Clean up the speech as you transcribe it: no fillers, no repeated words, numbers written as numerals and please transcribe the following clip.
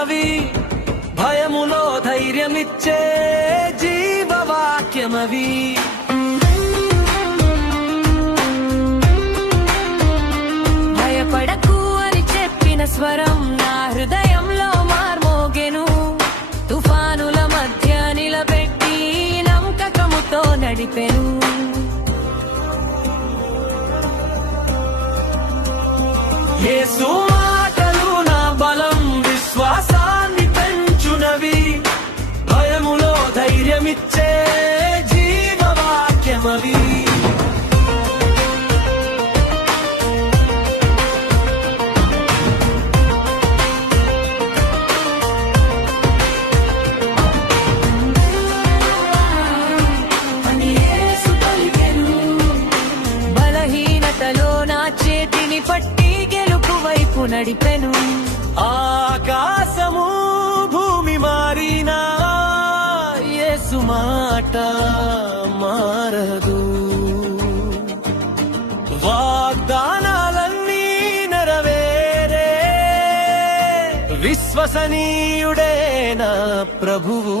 తెంచునవి, భయములో ధైర్యమిచ్చే జీవవాక్యమవి. భయపడకు అని చెప్పిన స్వరం నా హృదయంలో మార్మోగెను. తుఫానుల మధ్య నిలబెట్టి నమ్మకముతో నడిపెను. యేసు మాటలు నా బలం, విశ్వాసాన్ని పెంచునవి, భయములో ధైర్యమిచ్చే జీవవాక్యమవి. బలహీనతలో నా చేతిని పట్టి వైపు నడిపెను. ఆకాశము భూమి మారినా యేసు మాట మారదు. వాగ్దానాలన్నీ నెరవేరే విశ్వసనీయుడే నా ప్రభువు.